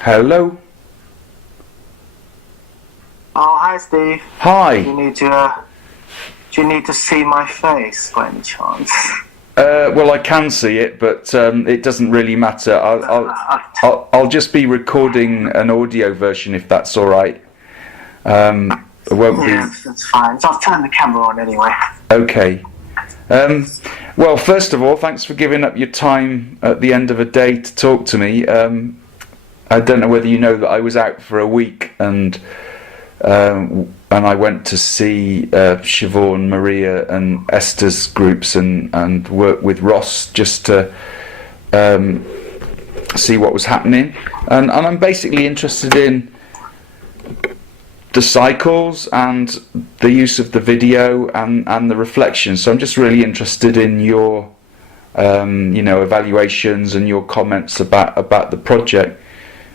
Hello. Oh, hi, Steve. Hi. Do you need to see my face by any chance? Well, I can see it, but it doesn't really matter. I'll just be recording an audio version if that's all right. It won't be. Yeah, that's fine. So I've turned the camera on anyway. Okay. Well, first of all, thanks for giving up your time at the end of a day to talk to me. I don't know whether you know that I was out for a week and I went to see Siobhan, Maria and Esther's groups and work with Ross just to see what was happening. And I'm basically interested in the cycles and the use of the video and the reflections. So I'm just really interested in your evaluations and your comments about the project.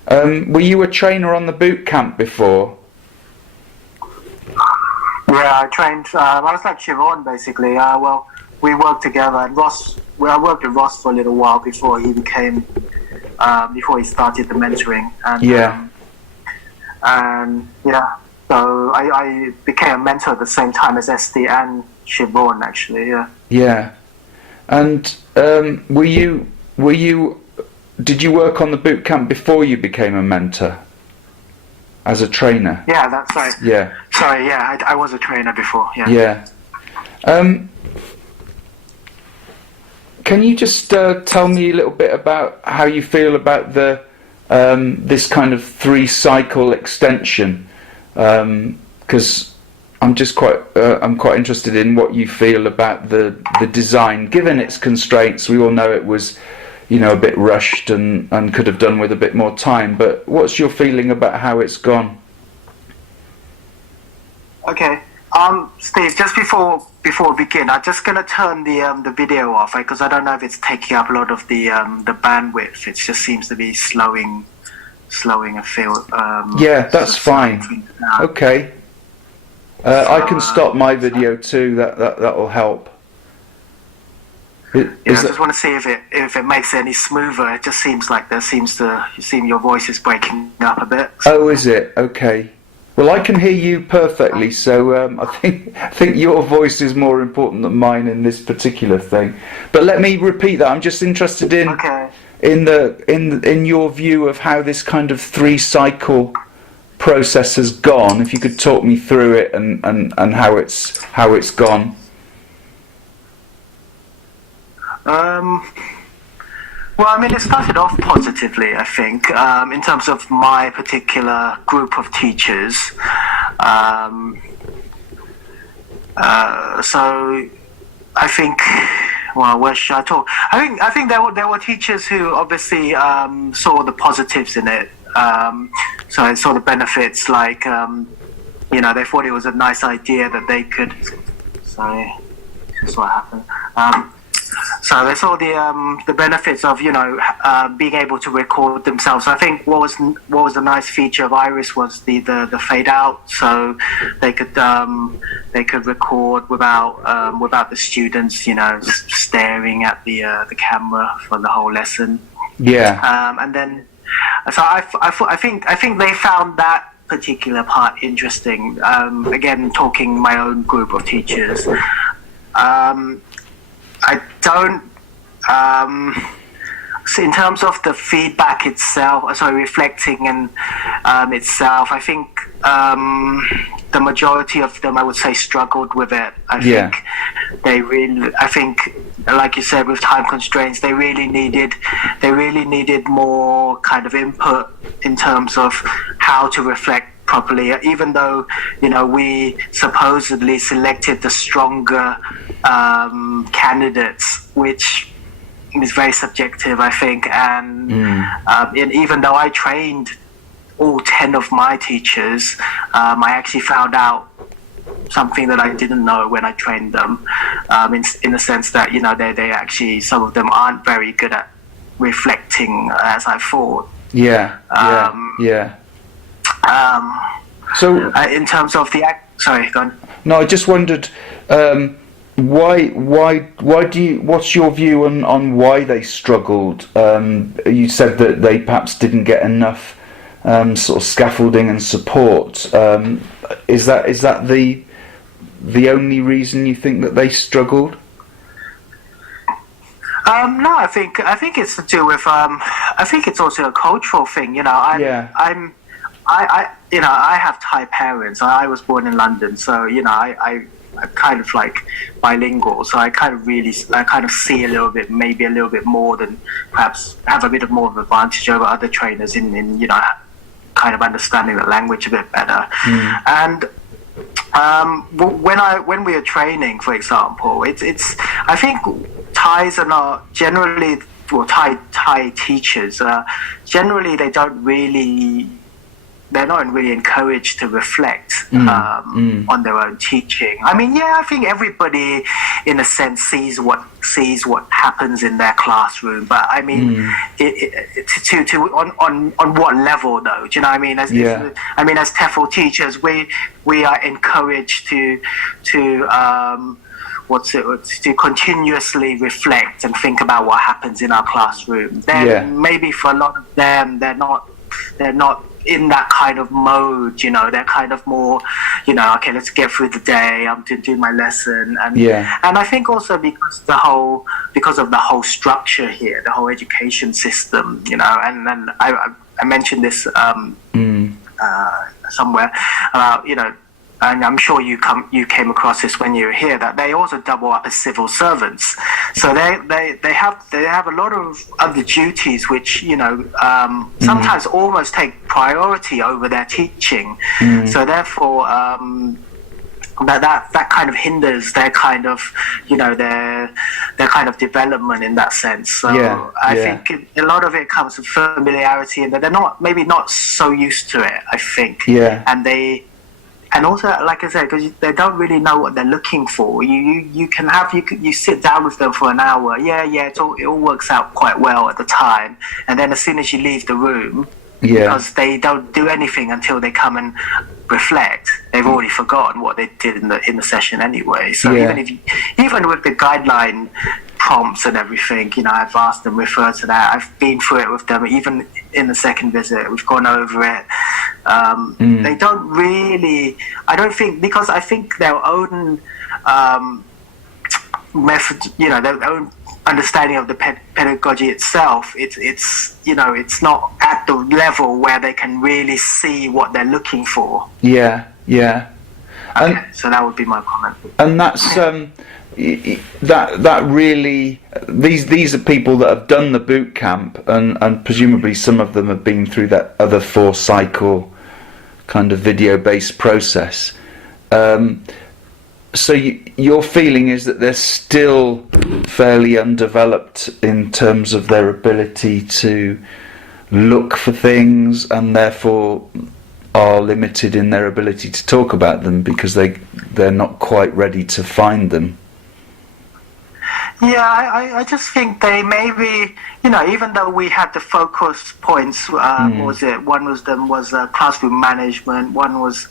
Were you a trainer on the boot camp before? Yeah, I trained. I was like Siobhan, basically. Well, we worked together, and Ross. I worked with Ross for a little while before he started the mentoring. So I became a mentor at the same time as Esty and Siobhan, actually. Yeah. Yeah, and did you work on the boot camp before you became a mentor? As a trainer? Yeah, that's right. Yeah. Sorry, yeah, I was a trainer before, yeah. Yeah. Can you just tell me a little bit about how you feel about this kind of 3-cycle extension? Because I'm quite interested in what you feel about the design. Given its constraints, we all know it was a bit rushed and could have done with a bit more time, but what's your feeling about how it's gone? Okay, Steve, just before we begin, I'm just going to turn the video off, because I don't know if it's taking up a lot of the bandwidth. It just seems to be slowing a field. Yeah, that's fine. Okay. I can stop my video too. That'll help. I just want to see if it makes it any smoother. It just seems like your voice is breaking up a bit. Oh, is it? Okay. Well, I can hear you perfectly, so I think your voice is more important than mine in this particular thing. But let me repeat that. I'm just interested in in your view of how this kind of 3-cycle process has gone. If you could talk me through it and how it's gone. Well, I mean, it started off positively, I think, in terms of my particular group of teachers. So I think, well, where should I talk? I think there were teachers who obviously saw the positives in it. So they saw the benefits, like they thought it was a nice idea that they could. Sorry, this is what happened. So they saw the benefits of being able to record themselves. I think what was a nice feature of Iris was the fade out, so they could record without the students staring at the camera for the whole lesson. Yeah. And then so I think they found that particular part interesting. Again, talking my own group of teachers. I don't. So in terms of the feedback itself, reflecting and itself, I think the majority of them, I would say, struggled with it. I think, like you said, with time constraints, they really needed more kind of input in terms of how to reflect properly, even though we supposedly selected the stronger candidates, which is very subjective, I think, and even though I trained all 10 of my teachers, I actually found out something that I didn't know when I trained them, in the sense that they actually, some of them aren't very good at reflecting as I thought. So in terms of the sorry, go on. No, I just wondered what's your view on why they struggled? You said that they perhaps didn't get enough sort of scaffolding and support. Is that the only reason you think that they struggled? No, I think it's to do with. I think it's also a cultural thing. You know, I have Thai parents. I was born in London, so you know, I'm kind of like bilingual. So I kind of see maybe a little bit more than perhaps have a bit of more of an advantage over other trainers in you know, kind of understanding the language a bit better. And when we are training, for example, it's I think Thais are not generally, well, Thai teachers generally they're not really encouraged to reflect on their own teaching. I mean, yeah, I think everybody, in a sense, sees what happens in their classroom. But I mean, on what level though? Do you know what I mean? As TEFL teachers, we are encouraged to continuously reflect and think about what happens in our classroom. Then maybe for a lot of them, they're not in that kind of mode, you know. They're kind of more, you know, okay, let's get through the day, I'm to do my lesson. And I think also because of the whole structure here, the whole education system, you know, and then I mentioned this somewhere about, you know, and I'm sure you came across this when you were here, that they also double up as civil servants. So they have a lot of other duties which, you know, sometimes almost take priority over their teaching. So therefore that kind of hinders their kind of, you know, their kind of development in that sense. So I think a lot of it comes from familiarity, and that they're not so used to it, I think. And also, like I said, because they don't really know what they're looking for. You sit down with them for an hour. It all works out quite well at the time. And then as soon as you leave the room, because they don't do anything until they come and reflect, they've already forgotten what they did in the session anyway. So even with the guideline prompts and everything, you know, I've asked them refer to that. I've been through it with them, even in the second visit. We've gone over it. They don't really. I don't think, because I think their own method, you know, their own understanding of the pedagogy itself, it's you know, it's not at the level where they can really see what they're looking for. Okay, so that would be my comment. And that's that really, these are people that have done the boot camp, and presumably some of them have been through that other 4-cycle kind of video-based process. So your feeling is that they're still fairly undeveloped in terms of their ability to look for things, and therefore are limited in their ability to talk about them because they're not quite ready to find them. I just think they maybe, you know, even though we had the focus points, one was classroom management, one was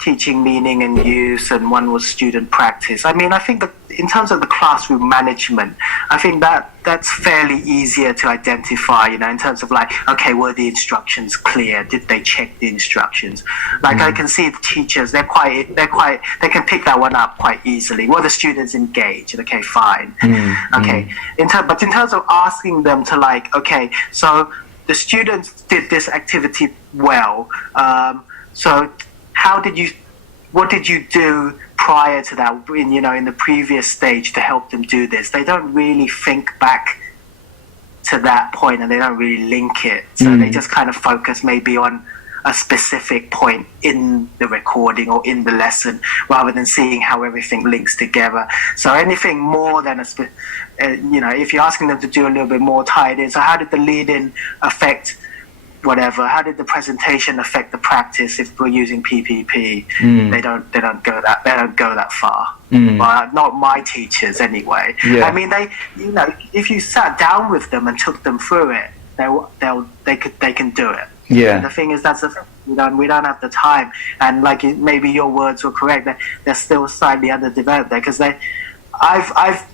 teaching meaning and use, and one was student practice. I mean, I think that in terms of the classroom management, I think that's fairly easier to identify, you know, in terms of like, okay, were the instructions clear? Did they check the instructions? Like I can see the teachers, they can pick that one up quite easily. Were the students engaged? Okay, fine. Okay. But in terms of asking them to, like, okay, so the students did this activity well, so what did you do prior to that, in the previous stage to help them do this? They don't really think back to that point, and they don't really link it. So they just kind of focus maybe on a specific point in the recording or in the lesson, rather than seeing how everything links together. So anything more than if you're asking them to do a little bit more tied in, so how did the lead-in affect whatever? How did the presentation affect the practice? If we're using PPP, they don't go that far. But not my teachers anyway. I mean, if you sat down with them and took them through it, they can do it. And the thing is, that's the thing. We don't have the time, and maybe your words were correct, that they're still slightly underdeveloped there, because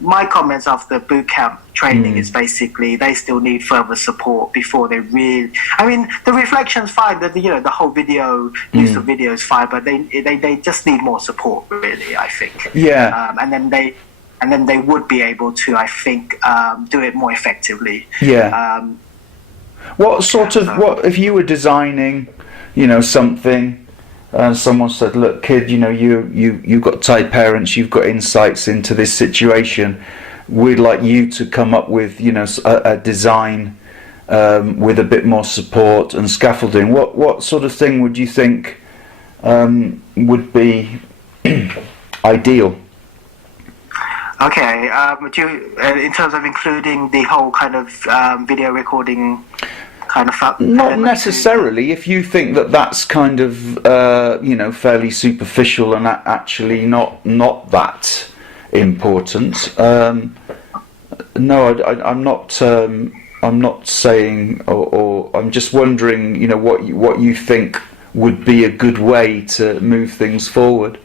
my comments of the boot camp training is basically they still need further support before they really. I mean, the reflection's fine. The whole video use of video is fine, but they just need more support, really. I think. Yeah. And then they would be able to, I think, do it more effectively. Yeah. What if you were designing, something, and someone said, "Look, kid, you've got Thai parents, you've got insights into this situation. We'd like you to come up with, a design with a bit more support and scaffolding." What sort of thing would you think would be ideal? Okay, would you, in terms of including the whole kind of video recording kind of... Not necessarily. If you think that that's kind of, fairly superficial and actually not that important, no, I'm not saying, or I'm just wondering, what you think would be a good way to move things forward.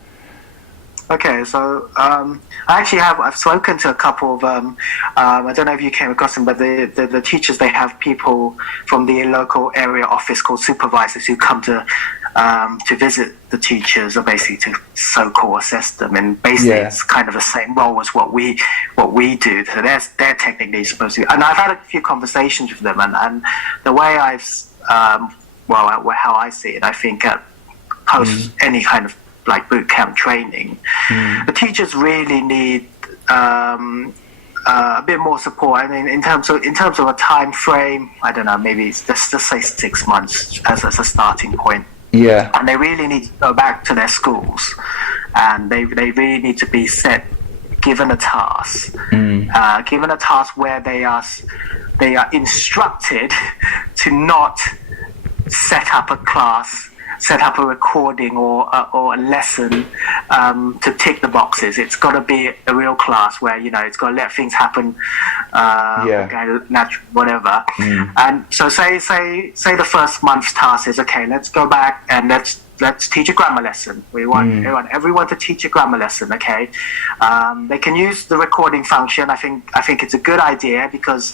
Okay, so I've spoken to a couple of I don't know if you came across them, but the teachers, they have people from the local area office called supervisors who come to visit the teachers, or basically to so-called assess them, and basically it's kind of the same role as what we do. So they're technically supposed to. And I've had a few conversations with them, and the way how I see it, I think post any kind of like boot camp training, the teachers really need a bit more support. I mean, in terms of a time frame, I don't know, maybe it's just say 6 months as a starting point. Yeah. And they really need to go back to their schools, and they really need to be given a task, where they are instructed to not set up a class, set up a recording or a lesson to tick the boxes. It's got to be a real class where it's got to let things happen, natural, whatever. And so say the first month's task is, okay, let's go back and let's teach a grammar lesson. We want everyone to teach a grammar lesson. Okay, they can use the recording function. I think it's a good idea because.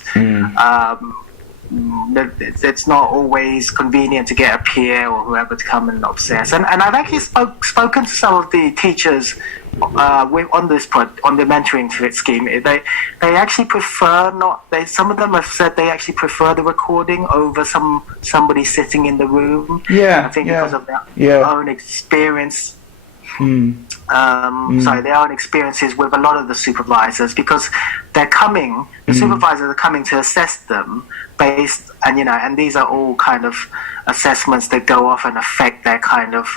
It's not always convenient to get a peer or whoever to come and obsess. And I've actually spoken to some of the teachers on the mentoring scheme. They actually prefer some of them have said they actually prefer the recording over somebody sitting in the room. Yeah, I think because of their own experience. Their own experiences with a lot of the supervisors, because the supervisors are coming to assess them and these are all kind of assessments that go off and affect their kind of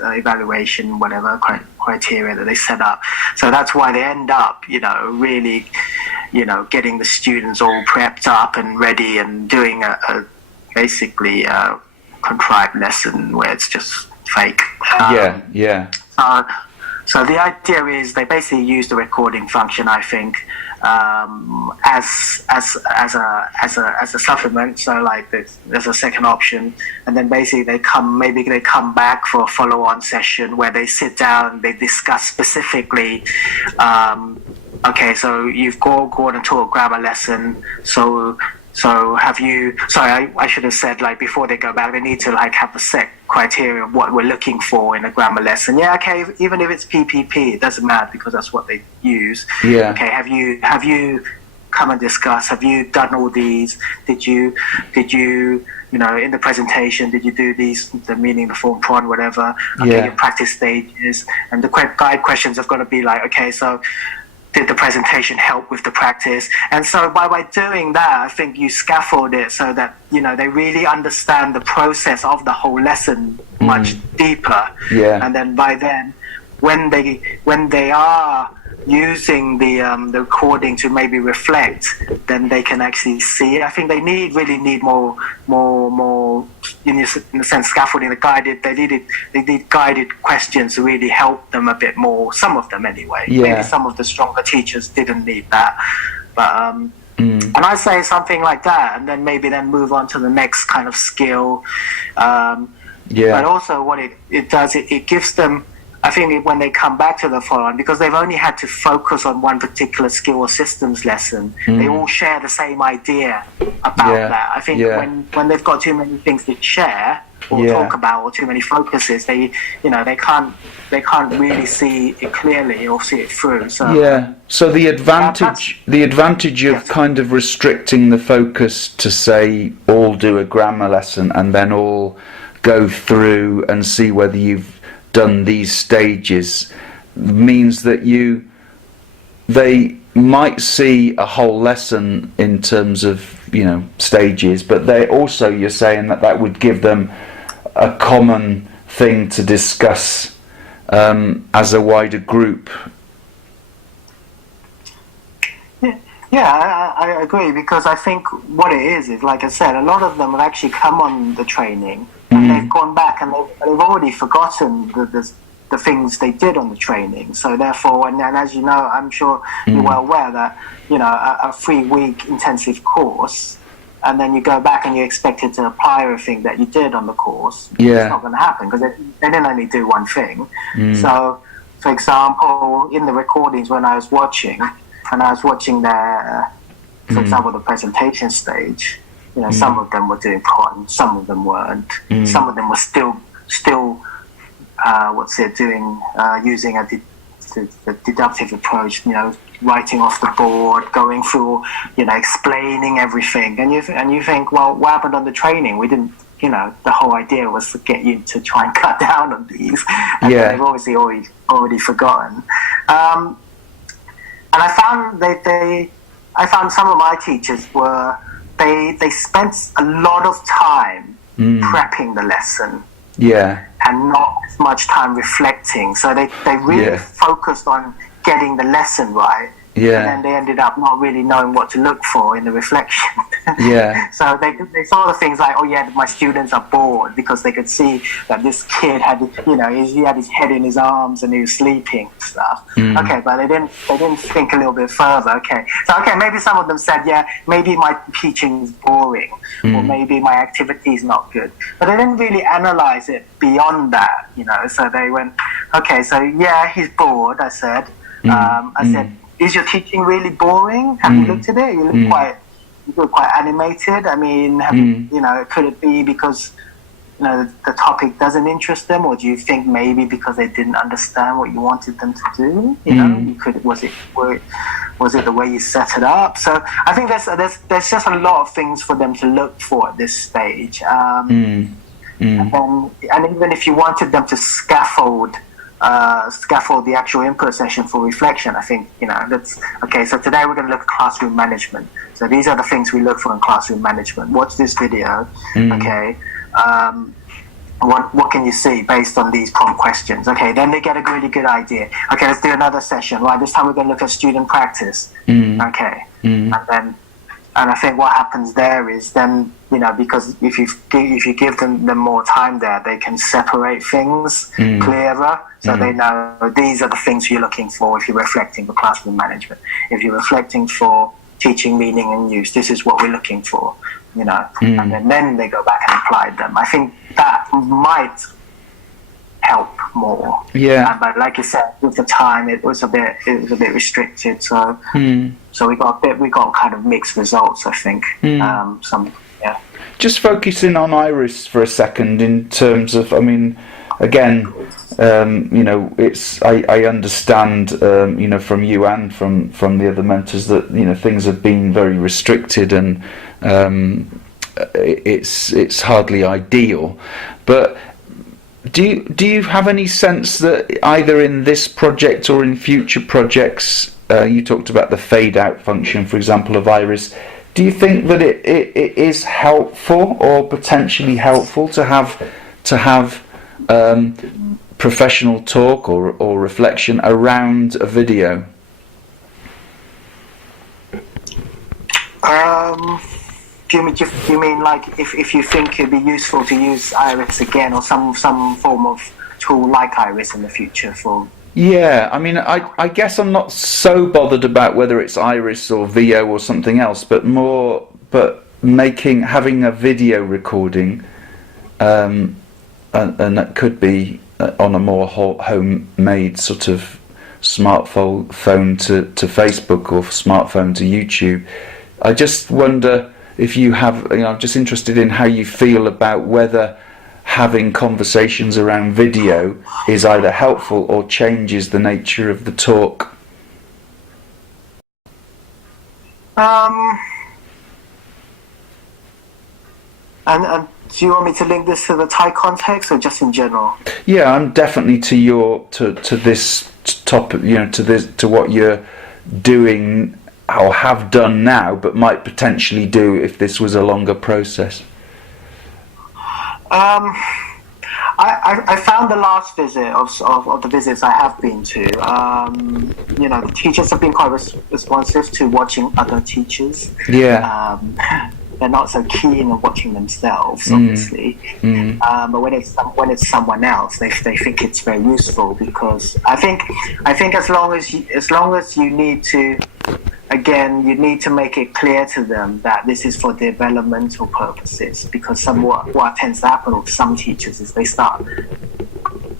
evaluation, whatever criteria that they set up. So that's why they end up, really, getting the students all prepped up and ready and doing basically a contrived lesson where it's just fake. So the idea is they basically use the recording function, I think, as a supplement. So like there's a second option, and then basically they come back for a follow-on session where they sit down, they discuss specifically. Okay, so you've gone and taught a grammar lesson, so have you? Sorry, I should have said, like, before they go back, they need to like have a set criteria of what we're looking for in a grammar lesson. Yeah, okay, even if it's PPP, it doesn't matter because that's what they use. Yeah. Okay, have you come and discuss? Have you done all these? Did you in the presentation, did you do these, the meaning, the form, prawn, whatever? Okay, your practice stages, and the guide questions have got to be like, okay, so did the presentation help with the practice? And so by doing that, I think you scaffold it so that they really understand the process of the whole lesson much deeper. Yeah. And then by then, when they are using the recording to maybe reflect, then they can actually see. I think they really need more in a sense scaffolding. They need guided questions to really help them a bit more. Some of them anyway. Yeah. Maybe some of the stronger teachers didn't need that, but and I say something like that, and then maybe move on to the next kind of skill. But also what it does, it gives them I think when they come back to the following, because they've only had to focus on one particular skill or systems lesson, they all share the same idea about that. I think when they've got too many things to share or talk about, or too many focuses, they can't really see it clearly or see it through. So so the advantage of kind of restricting the focus to say all do a grammar lesson and then all go through and see whether you've done these stages means that they might see a whole lesson in terms of stages, but they also, you're saying that would give them a common thing to discuss as a wider group. I agree, because I think what it is like I said, a lot of them have actually come on the training and they've gone back and they've already forgotten the things they did on the training. So therefore, and as you know, I'm sure you're well aware that a 3-week intensive course, and then you go back and you're expected to apply everything that you did on the course. It's not going to happen, because they didn't only do one thing. So, for example, in the recordings when I was watching, their, for example, the presentation stage, some of them were doing Quran, some of them weren't. Some of them were still doing using the deductive approach, writing off the board, going through, explaining everything, and you think, well, what happened on the training? We didn't, the whole idea was to get you to try and cut down on these, and they've obviously already forgotten. And I found some of my teachers were they spent a lot of time prepping the lesson. And not as much time reflecting. So they really focused on getting the lesson right. And then they ended up not really knowing what to look for in the reflection. So they saw the things like, my students are bored, because they could see that this kid had, he had his head in his arms and he was sleeping and stuff. Okay, but they didn't think a little bit further. So maybe some of them said, maybe my teaching is boring, or maybe my activity is not good. But they didn't really analyze it beyond that, So they went, he's bored, I said. I said, is your teaching really boring? Have you looked at it? You look quite animated. I mean, could it be because the topic doesn't interest them, or do you think maybe because they didn't understand what you wanted them to do? Was it the way you set it up? So I think there's just a lot of things for them to look for at this stage. And even if you wanted them to scaffold the actual input session for reflection, I think that's okay. So today we're going to look at classroom management. So these are the things we look for in classroom management. Watch this video. Okay. What can you see based on these prompt questions? Okay, then they get a really good idea. Okay, let's do another session. Right, this time we're going to look at student practice. Okay, and I think what happens there is then, because if you give them more time there, they can separate things clearer. So they know these are the things you're looking for if you're reflecting for classroom management. If you're reflecting for teaching, meaning and use, this is what we're looking for, and then they go back and apply them. I think that might help more. But like you said, with the time, it was a bit restricted. So so we got kind of mixed results, I think. Just focusing on Iris for a second, in terms of, again, it's I understand, from you and from the other mentors that things have been very restricted, and it's hardly ideal. But do you have any sense that either in this project or in future projects, you talked about the fade out function, for example, of Iris. Do you think that it is helpful or potentially helpful to have professional talk or reflection around a video? Do you mean like if you think it'd be useful to use Iris again, or some form of tool like Iris in the future for? Yeah, I guess I'm not so bothered about whether it's Iris or VO or something else, but having a video recording and that could be on a more homemade sort of smartphone to Facebook or smartphone to YouTube. I just wonder if you have, I'm just interested in how you feel about whether having conversations around video is either helpful or changes the nature of the talk. And do you want me to link this to the Thai context or just in general? Yeah, I'm definitely to this topic, to what you're doing or have done now, but might potentially do if this was a longer process. I found the last visit of the visits I have been to, the teachers have been quite responsive to watching other teachers. Yeah. They're not so keen on watching themselves, obviously. But when it's someone else, they think it's very useful, because I think as long as you need to, again, you need to make it clear to them that this is for developmental purposes, because what tends to happen with some teachers is they start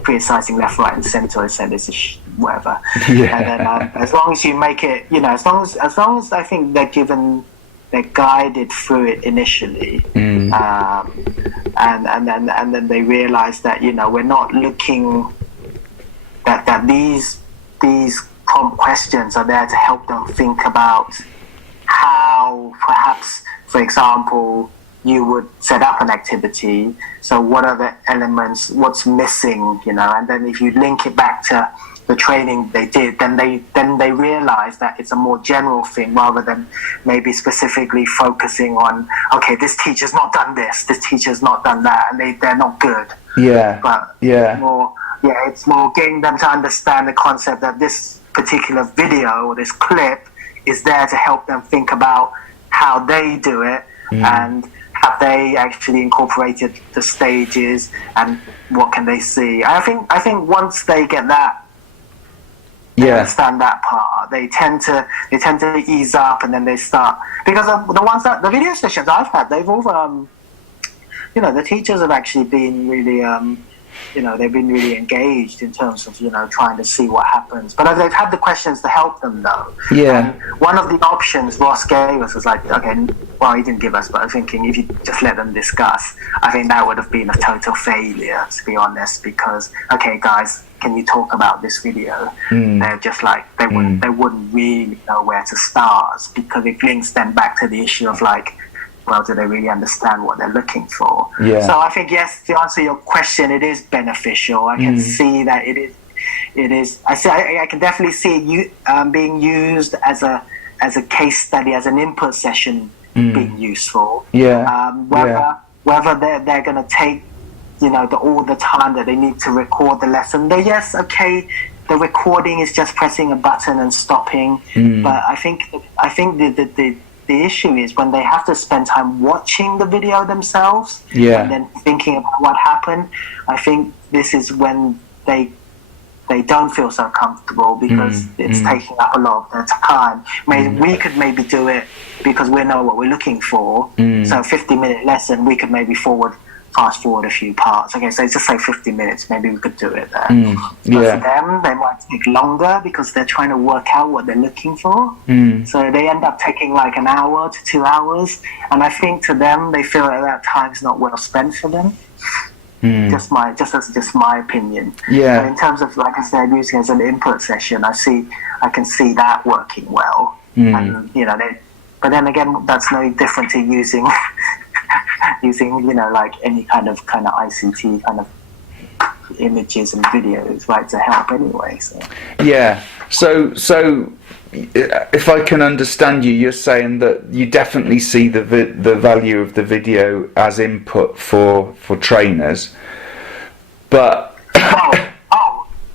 criticizing left, right, and center and say this is whatever. Yeah. And then as long as you make it, as long as I think they're guided through it initially, and then they realize that we're not looking that these prompt questions are there to help them think about how, perhaps, for example, you would set up an activity. So what are the elements, what's missing, and then if you link it back to the training they did, then they realize that it's a more general thing rather than maybe specifically focusing on, okay, this teacher's not done this teacher's not done that, and they're not good. But it's more getting them to understand the concept that this particular video or this clip is there to help them think about how they do it, and have they actually incorporated the stages, and what can they see. I think once they get that, they understand that part, they tend to ease up, and then they start, because the video sessions I've had, they've all the teachers have actually been really they've been really engaged in terms of trying to see what happens, but they've had the questions to help them though. And one of the options Ross gave us was like, okay, well, he didn't give us, but I'm thinking if you just let them discuss, I think that would have been a total failure, to be honest, because, okay guys, can you talk about this video? They're just like, they wouldn't really know where to start, because it links them back to the issue of like, well, do they really understand what they're looking for? So I think, yes, to answer your question, it is beneficial. I can see that it is. I can definitely see it being used as a case study, as an input session, being useful. Whether they're going to take all the time that they need to record the lesson. The recording is just pressing a button and stopping. But I think the issue is when they have to spend time watching the video themselves, and then thinking about what happened. I think this is when they don't feel so comfortable, because it's taking up a lot of their time. We could maybe do it because we know what we're looking for. So a 50-minute lesson, we could maybe fast forward a few parts. Okay, so just say 50 minutes, maybe we could do it there. But for them, they might take longer because they're trying to work out what they're looking for. So they end up taking like an hour to 2 hours, and I think to them, they feel that time's not well spent for them. Just my opinion. But in terms of, like I said, using it as an input session, I can see that working well. And but then again, that's no different to using like any kind of ICT kind of images and videos, right, to help anyway. So if I can understand you, you're saying that you definitely see the value of the video as input for trainers, but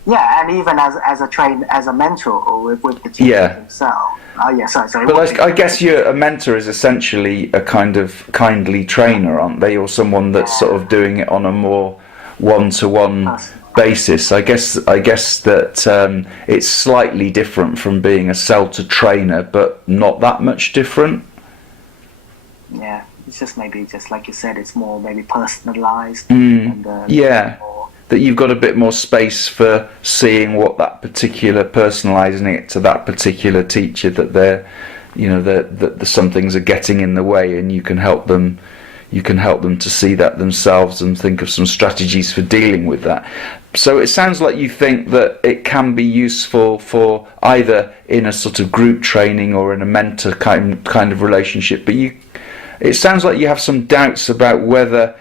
and even as a mentor with the teacher himself. Sorry. But I guess a mentor is essentially a kind of kindly trainer, aren't they, or someone that's sort of doing it on a more one-to-one basis. I guess that it's slightly different from being a CELTA trainer, but not that much different. It's just maybe just like you said, it's more maybe personalized. Yeah, that you've got a bit more space for seeing what that particular, personalising it to that particular teacher, that they're, that some things are getting in the way, and you can help them to see that themselves and think of some strategies for dealing with that. So it sounds like you think that it can be useful for either in a sort of group training or in a mentor kind of relationship, but it sounds like you have some doubts about whether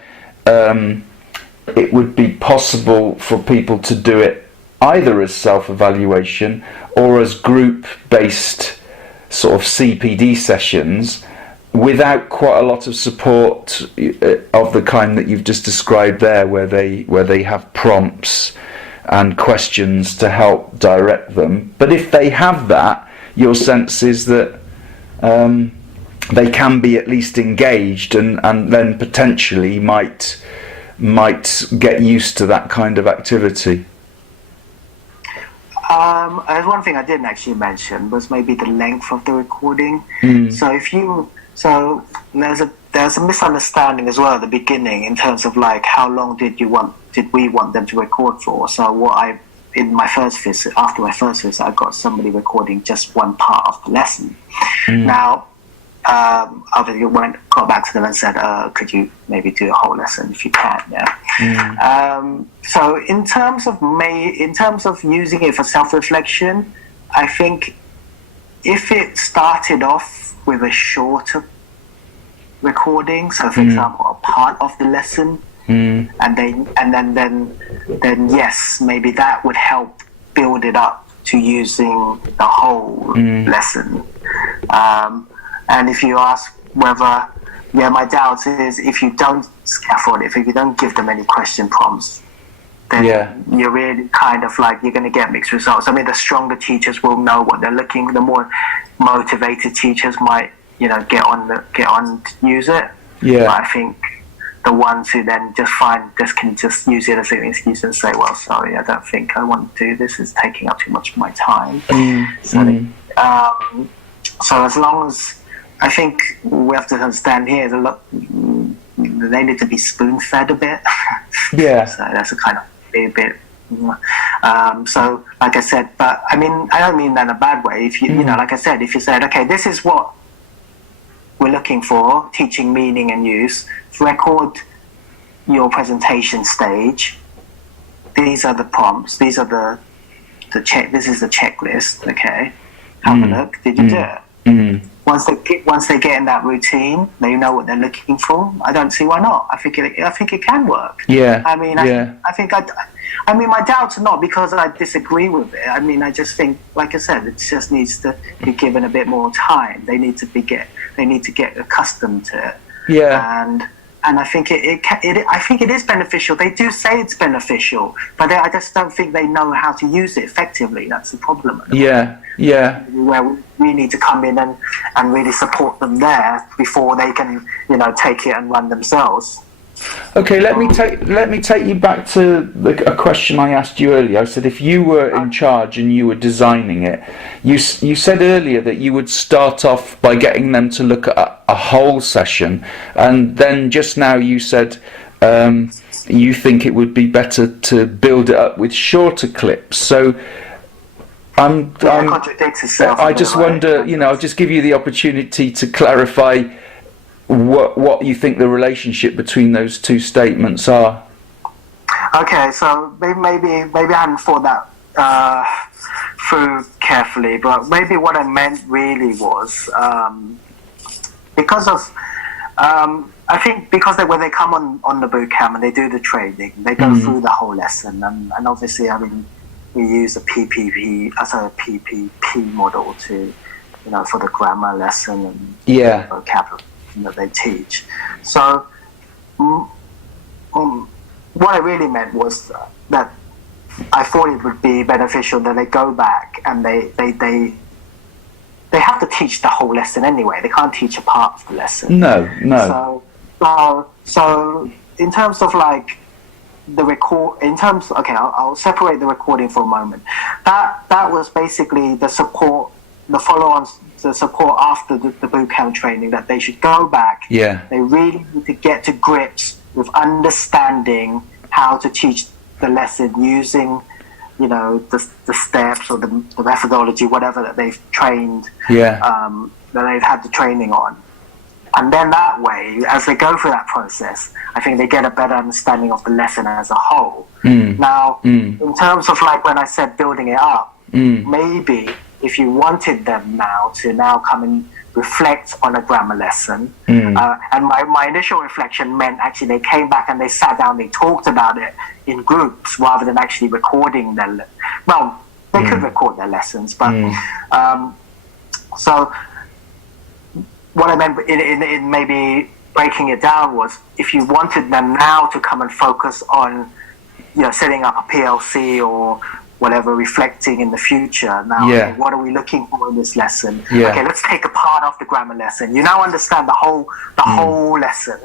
it would be possible for people to do it either as self-evaluation or as group-based sort of CPD sessions without quite a lot of support of the kind that you've just described there, where they have prompts and questions to help direct them. But if they have that, your sense is that they can be at least engaged, and then potentially might get used to that kind of activity. There's one thing I didn't actually mention was maybe the length of the recording. So there's a misunderstanding as well at the beginning in terms of like how long did we want them to record for. So after my first visit, I got somebody recording just one part of the lesson. Now, obviously got back to them and said, could you maybe do a whole lesson if you can? Yeah. So in terms of using it for self-reflection, I think if it started off with a shorter recording, so for example, a part of the lesson, and then yes, maybe that would help build it up to using the whole lesson. And if you ask whether, my doubt is if you don't scaffold it, if you don't give them any question prompts, then you're really kind of like, you're going to get mixed results. I mean, the stronger teachers will know what they're looking. The more motivated teachers might, get on to use it. Yeah. But I think the ones who then can just use it as an excuse and say, well, sorry, I don't think I want to do this. It's taking up too much of my time. So as long as, I think we have to understand here is they need to be spoon-fed a bit. Yeah. So that's a kind of a bit. So, like I said, but I mean, I don't mean that in a bad way. If like I said, if you said, okay, this is what we're looking for, teaching meaning and use, record your presentation stage. These are the prompts. These are the check. This is the checklist. Okay, have a look. Did you do it? Once they get in that routine, they know what they're looking for. I don't see why not. I think it can work. Yeah. I mean, I mean, my doubts are not because I disagree with it. I mean, I just think, like I said, it just needs to be given a bit more time. They need to get accustomed to it. Yeah. And I think it is beneficial. They do say it's beneficial, but I just don't think they know how to use it effectively. That's the problem. Yeah. Where we need to come in and really support them there before they can, take it and run themselves. Okay, let me take you back to a question I asked you earlier. I said if you were in charge and you were designing it, you said earlier that you would start off by getting them to look at a whole session, and then just now you said you think it would be better to build it up with shorter clips. So I just wonder, I'll just give you the opportunity to clarify what you think the relationship between those two statements are. Okay, so maybe I hadn't thought that through carefully, but maybe what I meant really was because of I think because when they come on the boot camp and they do the training, they go through the whole lesson, and obviously, I mean, we use a PPP model to, for the grammar lesson and vocabulary that they teach. So what I really meant was that I thought it would be beneficial that they go back and they have to teach the whole lesson anyway. They can't teach a part of the lesson. No. So in terms of like I'll separate the recording for a moment. That was basically the support, the follow-on the support after the boot camp training, that they should go back. Yeah. They really need to get to grips with understanding how to teach the lesson using, you know, the steps or the methodology, whatever that they've trained, that they've had the training on. And then that way, as they go through that process, I think they get a better understanding of the lesson as a whole. Now, in terms of like when I said building it up, maybe if you wanted them now to come and reflect on a grammar lesson, and my initial reflection meant actually they came back and they sat down, they talked about it in groups rather than actually recording their, well, they could record their lessons, but so what I meant in maybe breaking it down was, if you wanted them now to come and focus on, you know, setting up a PLC or whatever, reflecting in the future. Now, okay, what are we looking for in this lesson? Okay, let's take a part of the grammar lesson. You now understand the whole lesson.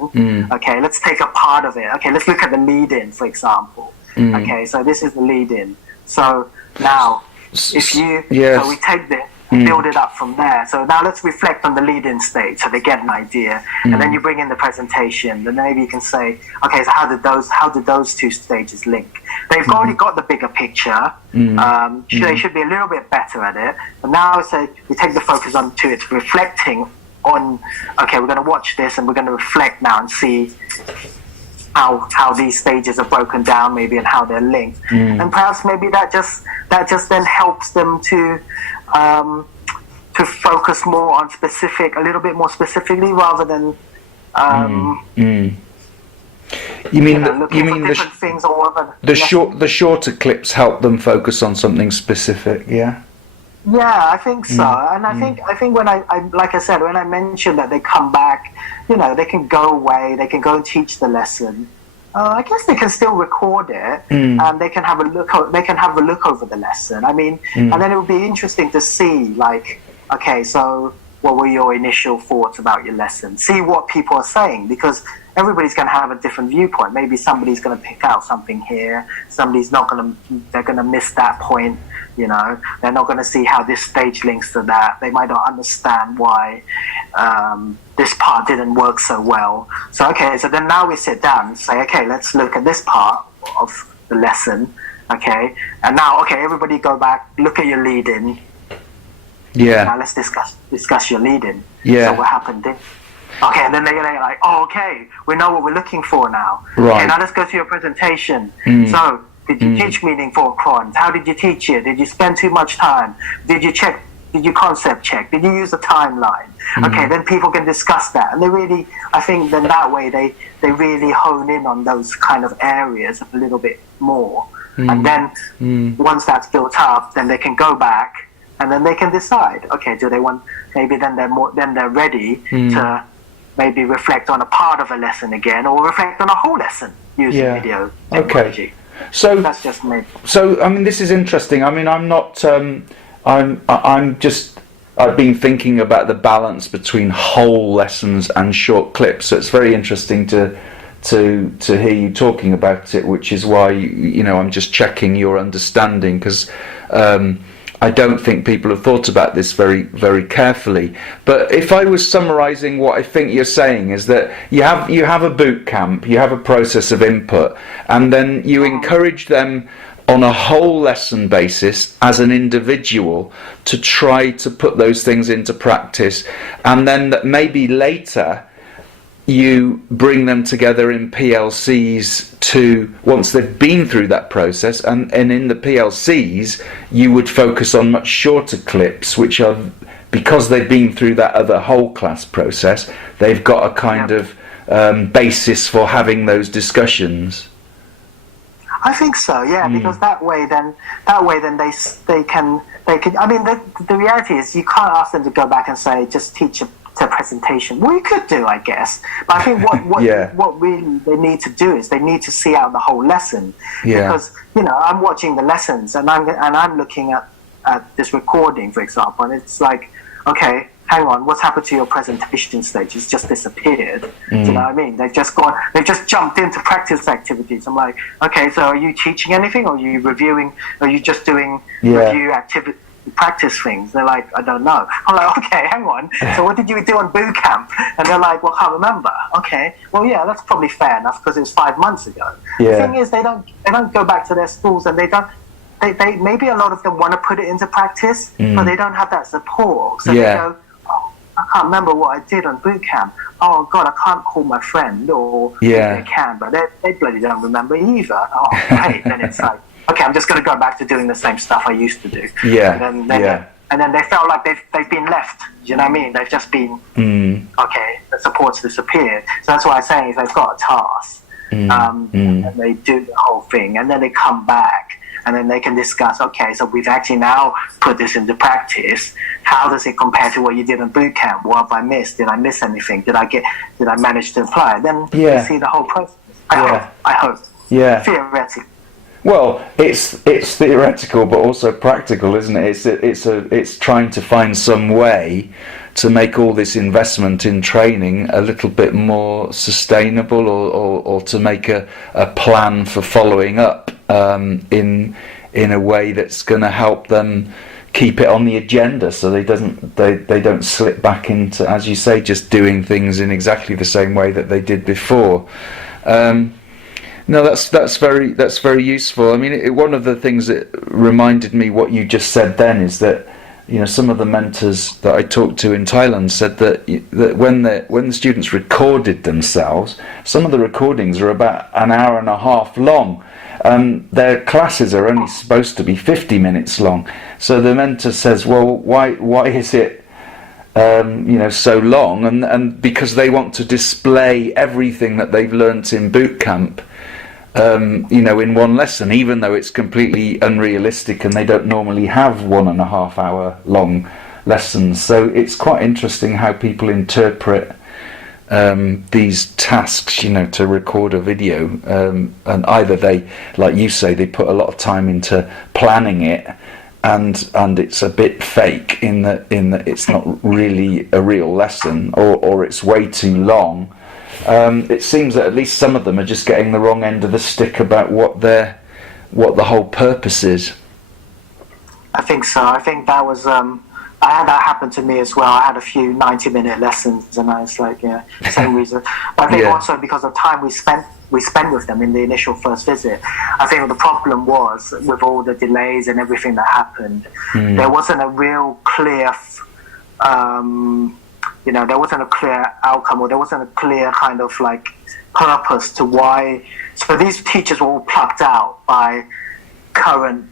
Okay, let's take a part of it. Okay, let's look at the lead-in, for example. Okay, so this is the lead-in. So now, if you, so we take this, build it up from there. So now let's reflect on the lead-in stage so they get an idea, and then you bring in the presentation. Then maybe you can say, okay, so how did those two stages link? They've already got the bigger picture. They should be a little bit better at it. But now say we take the focus onto it, reflecting on, okay, we're going to watch this and we're going to reflect now and see how these stages are broken down, maybe, and how they're linked. And perhaps maybe that just then helps them to focus more on a little bit more specifically, rather than you mean different things, or whatever. The shorter clips help them focus on something specific. Yeah, I think so. And I think when I like I said, when I mentioned that they come back, you know, they can go away, they can go and teach the lesson. I guess they can still record it, and they can have a look. They can have a look over the lesson. I mean, and then it would be interesting to see, like, okay, so what were your initial thoughts about your lesson? See what people are saying, because everybody's going to have a different viewpoint. Maybe somebody's going to pick out something here. Somebody's not going to. They're going to miss that point. You know, they're not going to see how this stage links to that. They might not understand why this part didn't work so well. So, okay, so then now we sit down and say, okay, let's look at this part of the lesson, okay? And now, okay, everybody go back, look at your lead-in. Yeah. Now let's discuss your lead-in. Yeah. So what happened then? Okay, and then they're like, oh, okay, we know what we're looking for now. Right. Okay, now let's go to your presentation. So, did you teach meaningful prawns? How did you teach it? Did you spend too much time? Did you concept check? Did you use a timeline? Okay, then people can discuss that. And they really, I think then that way they really hone in on those kind of areas a little bit more. And then once that's built up, then they can go back and then they can decide, okay, do they want, maybe then they're ready to maybe reflect on a part of a lesson again, or reflect on a whole lesson using video technology. Okay. So that's just me. So I mean, this is interesting. I mean, I'm not. I've been thinking about the balance between whole lessons and short clips. So it's very interesting to hear you talking about it, which is why you know I'm just checking your understanding, because I don't think people have thought about this very, very carefully. But if I was summarising what I think you're saying, is that you have a boot camp, you have a process of input, and then you encourage them on a whole lesson basis as an individual to try to put those things into practice, and then that maybe later you bring them together in PLCs to, once they've been through that process, and in the PLCs you would focus on much shorter clips, which are, because they've been through that other whole class process, they've got a kind of basis for having those discussions. I think so, yeah, because that way then they can. I mean, the reality is you can't ask them to go back and say just teach a presentation. Well, you could do, I guess, but I think what really they need to do is they need to see out the whole lesson, because you know I'm watching the lessons and I'm looking at this recording, for example, and it's like, okay, hang on, what's happened to your presentation stage? It's just disappeared. Do you know what I mean? They've just jumped into practice activities. I'm like, okay, so are you teaching anything, or are you reviewing, or are you just doing review activity? practice things. They're like, I don't know. I'm like, okay, hang on. So what did you do on boot camp? And they're like, well, I can't remember. Okay, well, yeah, that's probably fair enough because it was 5 months ago. Yeah. The thing is, they don't go back to their schools, and they maybe a lot of them want to put it into practice, but they don't have that support. So they go, oh, I can't remember what I did on boot camp. Oh God, I can't call my friend, or maybe they can, but they bloody don't remember either. Oh, great. Then it's like, okay, I'm just going to go back to doing the same stuff I used to do. Yeah. And then they felt like they've been left. You know what I mean? They've just been okay. The support's disappeared. So that's why I'm saying, if they've got a task, and they do the whole thing, and then they come back, and then they can discuss. Okay, so we've actually now put this into practice. How does it compare to what you did in boot camp? What have I missed? Did I miss anything? Did I manage to apply it? Then you see the whole process. I hope. Yeah. Theoretically. Well, it's theoretical, but also practical, isn't it? It's trying to find some way to make all this investment in training a little bit more sustainable, or to make a plan for following up in a way that's going to help them keep it on the agenda, so they don't slip back into, as you say, just doing things in exactly the same way that they did before. No, that's very useful. I mean, one of the things that reminded me what you just said then is that, you know, some of the mentors that I talked to in Thailand said that when the students recorded themselves, some of the recordings are about an hour and a half long. Their classes are only supposed to be 50 minutes long. So the mentor says, well, why is it so long? And because they want to display everything that they've learnt in boot camp, in one lesson, even though it's completely unrealistic and they don't normally have 1.5 hour long lessons. So it's quite interesting how people interpret these tasks, to record a video, and either they, like you say, they put a lot of time into planning it, and it's a bit fake in that it's not really a real lesson, or it's way too long. It seems that at least some of them are just getting the wrong end of the stick about what the whole purpose is. I think so. I think that was I had that happen to me as well. I had a few 90-minute lessons, and I was like, yeah, same reason. But I think also because of time we spent with them in the initial first visit. I think the problem was, with all the delays and everything that happened, there wasn't a real clear there wasn't a clear outcome, or there wasn't a clear kind of like purpose to why. So these teachers were all plucked out by current.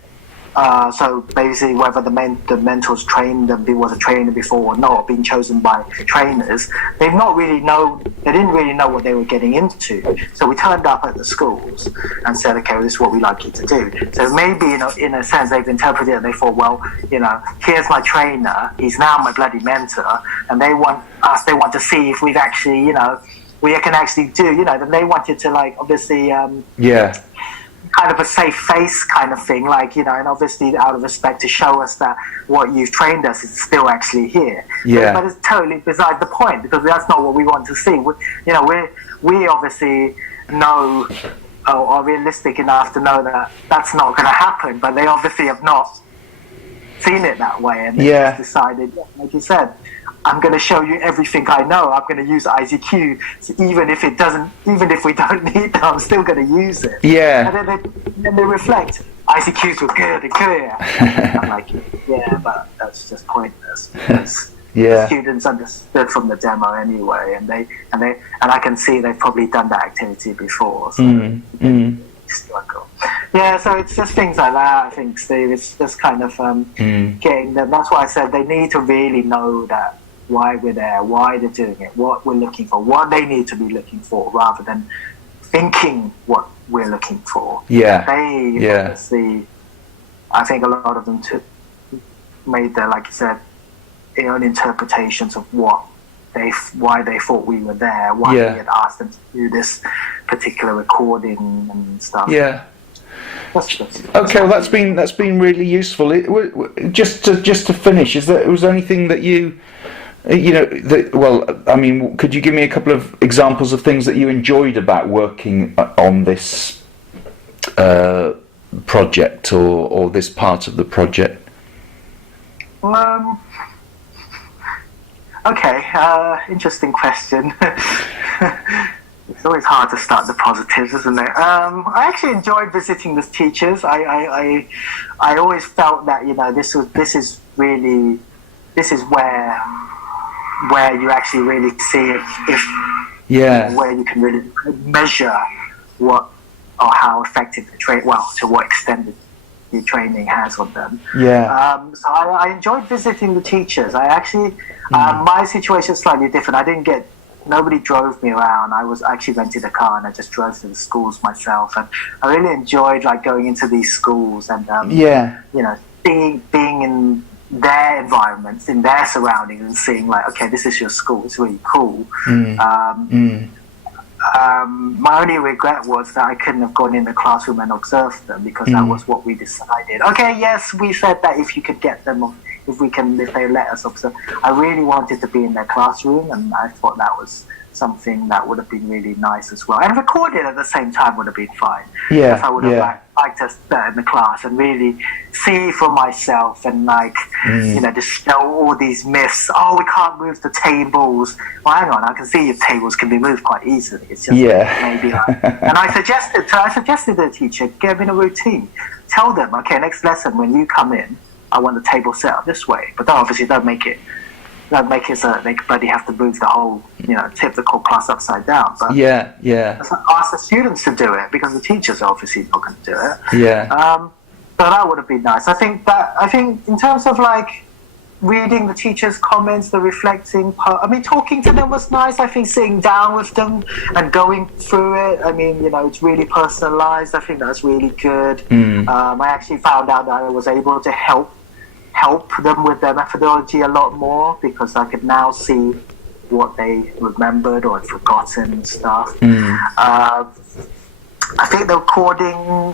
So basically, whether the mentors trained them, there was a trainer before or not, being chosen by trainers, they didn't really know what they were getting into. So we turned up at the schools and said, okay, well, this is what we'd like you to do. So maybe, in a sense, they've interpreted it. They thought, well, here's my trainer. He's now my bloody mentor, and they want to see if we've actually, we can actually do, then they wanted to, like, obviously, kind of a safe face kind of thing, like, and obviously out of respect to show us that what you've trained us is still actually here. But it's totally beside the point, because that's not what we want to see. We obviously know, or are realistic enough to know that that's not going to happen, but they obviously have not seen it that way, and they just decided, like you said, I'm going to show you everything I know. I'm going to use ICQ, so even if we don't need them, I'm still going to use it. And then they reflect, ICQs were good and clear. I'm like, but that's just pointless. The students understood from the demo anyway, and I can see they've probably done that activity before. So struggle. So it's just things like that, I think, Steve. It's just kind of getting them. That's why I said they need to really know that why we're there, why they're doing it, what we're looking for, what they need to be looking for, rather than thinking what we're looking for. Obviously, I think a lot of them made their, like you said, their own interpretations of why they thought we were there, why we had asked them to do this particular recording and stuff. Okay, well, that's been really useful. Just to finish, was there anything that could you give me a couple of examples of things that you enjoyed about working on this project, or this part of the project? Um, okay, interesting question. It's always hard to start the positives, isn't it? I actually enjoyed visiting the teachers. I always felt that this is where you actually really see if Yeah. where you can really measure what or how effective the to what extent the training has on them. Yeah. So I enjoyed visiting the teachers. I actually my situation is slightly different. Nobody drove me around. I actually rented a car and I just drove to the schools myself, and I really enjoyed going into these schools and being in their environments, in their surroundings, and seeing okay, this is your school. It's really cool. My only regret was that I couldn't have gone in the classroom and observed them, because that was what we decided. Okay, yes, we said that if you could get them, if they let us observe. I really wanted to be in their classroom, and I thought that was something that would have been really nice as well. And recorded at the same time would have been fine. Yeah, because I would have liked to sit in the class and really see for myself and dispel all these myths. Oh, we can't move the tables. Well, hang on, I can see your tables can be moved quite easily. It's just maybe and I suggested to the teacher, give them a routine. Tell them, okay, next lesson when you come in, I want the table set up this way. But obviously don't make it so that they bloody have to move the whole, tip the whole class upside down. But ask the students to do it, because the teachers are obviously not going to do it. Yeah. So that would have been nice. I think in terms of reading the teachers' comments, the reflecting part, talking to them was nice. I think sitting down with them and going through it, it's really personalized. I think that's really good. I actually found out that I was able to help them with their methodology a lot more, because I could now see what they remembered or had forgotten and stuff. I think the recording,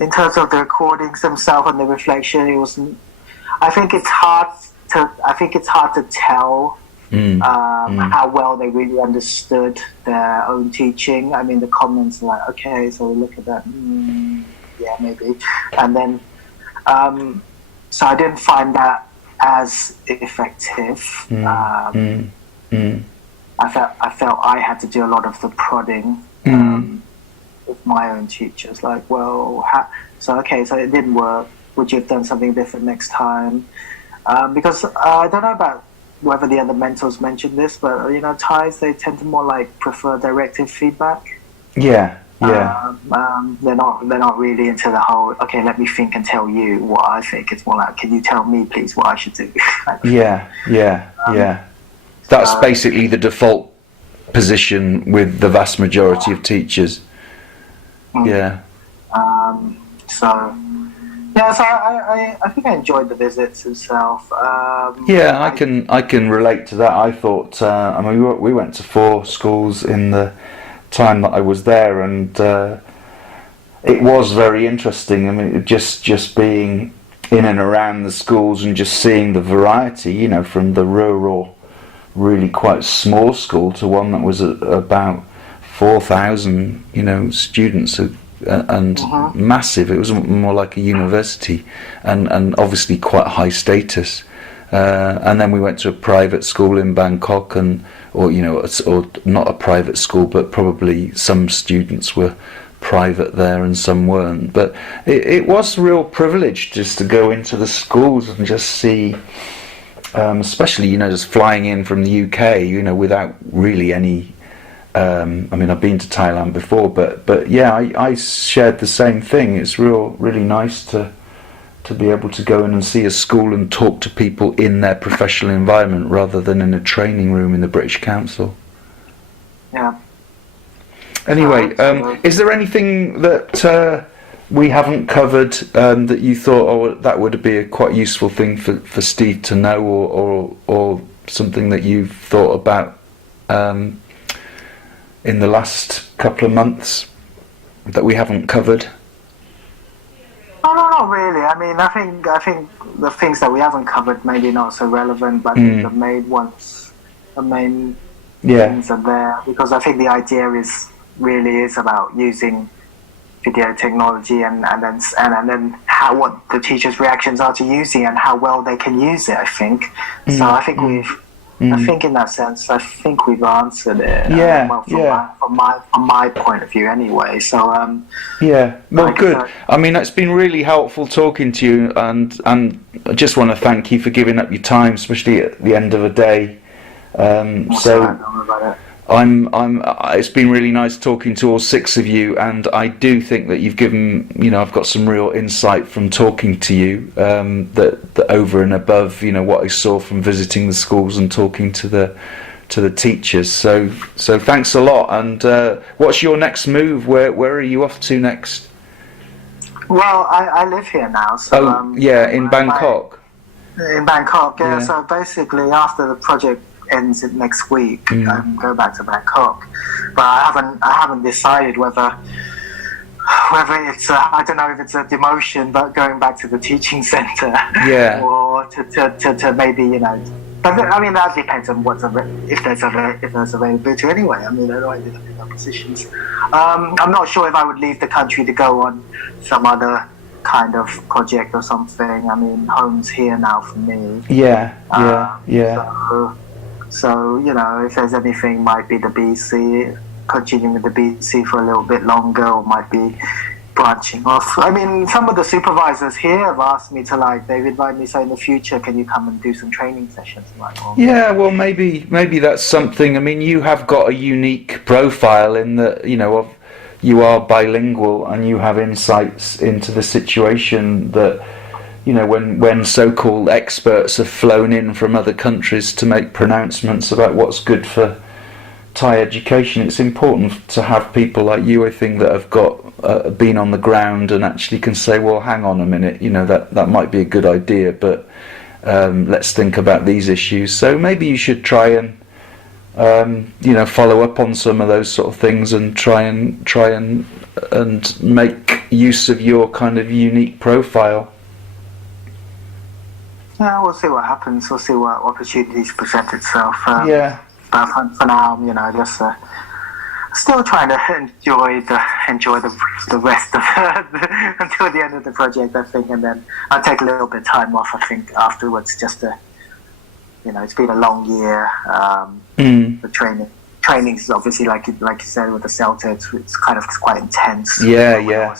in terms of the recordings themselves and the reflection, I think it's hard to tell how well they really understood their own teaching. The comments are okay, so we look at that, yeah, maybe, and then so I didn't find that as effective. I felt I had to do a lot of the prodding with my own teachers. So it didn't work. Would you have done something different next time? Because I don't know about whether the other mentors mentioned this, but Thais, they tend to more prefer directive feedback. Yeah. They're not really into the whole, okay, let me think and tell you what I think. It's more can you tell me please what I should do? That's basically the default position with the vast majority of teachers. So I think I enjoyed the visits itself. I can relate to that. I thought we went to 4 schools in the time that I was there, and it was very interesting. Just being in and around the schools and just seeing the variety, from the rural, really quite small school to one that was about 4,000, students, and massive. It was more like a university, and obviously quite high status. And then we went to a private school in Bangkok, or not a private school, but probably some students were private there and some weren't. But it was a real privilege just to go into the schools and just see, especially just flying in from the UK, without really any. I've been to Thailand before, but yeah, I shared the same thing. It's really nice to be able to go in and see a school and talk to people in their professional environment rather than in a training room in the British Council. Yeah. Anyway, is there anything that we haven't covered that you thought, that would be a quite useful thing for Steve to know, or something that you've thought about in the last couple of months that we haven't covered? No, not really. I think the things that we haven't covered maybe not so relevant, but I think the main things are there, because I think the idea is about using video technology, and then how what the teachers' reactions are to using it and how well they can use it. I think so. I think I think in that sense, I think we've answered it. From my point of view, anyway. So well, good. I mean, it's been really helpful talking to you, and I just want to thank you for giving up your time, especially at the end of a day. It's been really nice talking to all six of you, and I do think that you've given, I've got some real insight from talking to you, that over and above, what I saw from visiting the schools and talking to the teachers. So thanks a lot. And what's your next move? Where are you off to next? Well, I live here now. So in Bangkok. In Bangkok, So basically, after the project ends next week, go back to Bangkok, but I haven't decided whether it's I don't know if it's a demotion, but going back to the teaching center, or to maybe but I mean that depends on if there's availability anyway. I mean I don't ended up in those positions. I'm not sure if I would leave the country to go on some other kind of project or something. I mean home's here now for me. So, if there's anything, might be the BC, continuing with the BC for a little bit longer, or might be branching off. I mean, some of the supervisors here have asked me to, they've invited me, so in the future, can you come and do some training sessions? Well, maybe that's something. I mean, you have got a unique profile in that, you are bilingual and you have insights into the situation that, when so-called experts have flown in from other countries to make pronouncements about what's good for Thai education, it's important to have people like you, I think, that have got been on the ground and actually can say, well, hang on a minute, that might be a good idea, but let's think about these issues. So maybe you should try and follow up on some of those sort of things and try and make use of your kind of unique profile. Yeah, we'll see what happens. We'll see what opportunities present itself. But for now, just still trying to enjoy the rest of until the end of the project, I think, and then I'll take a little bit of time off. I think afterwards, just to, it's been a long year. The training is obviously like you said with the sept, it's kind of quite intense. The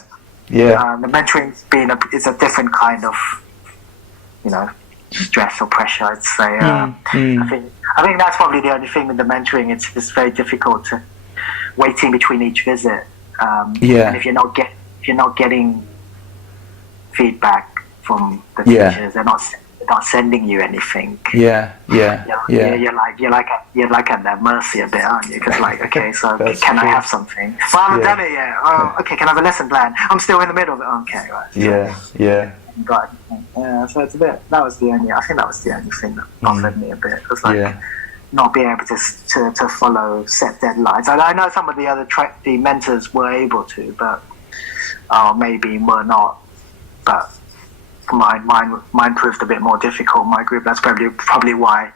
mentoring's it's a different kind of, stress or pressure, I'd say. I think that's probably the only thing with the mentoring. It's very difficult to waiting between each visit. And if you're not getting feedback from the teachers, they're not sending you anything. You're like at their mercy a bit, aren't you? Because okay, so can I have something? Well, I haven't done it yet. Oh, okay, can I have a lesson plan? I'm still in the middle of it. Okay, right. So it's a bit. I think that was the only thing that bothered me a bit. It was not being able to follow set deadlines. I know some of the other the mentors were able to, but maybe were not. But mine proved a bit more difficult. My group. That's probably why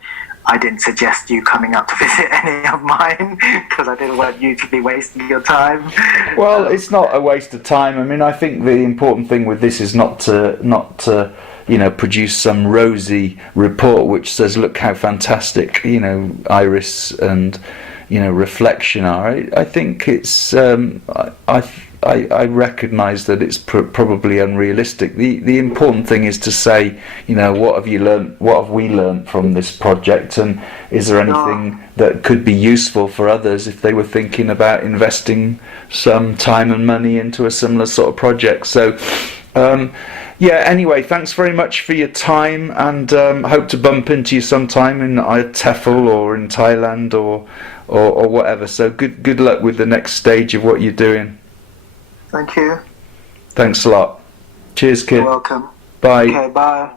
I didn't suggest you coming up to visit any of mine, because I didn't want you to be wasting your time. Well, it's not a waste of time. I mean, I think the important thing with this is not to produce some rosy report which says, look how fantastic, Iris and, reflection are. I think it's, I recognise that it's probably unrealistic. The important thing is to say, what have you learned? What have we learned from this project? And is there anything that could be useful for others if they were thinking about investing some time and money into a similar sort of project? So, anyway, thanks very much for your time, and hope to bump into you sometime in TEFL or in Thailand or whatever. So good luck with the next stage of what you're doing. Thank you. Thanks a lot. Cheers, kid. You're welcome. Bye. Okay, bye.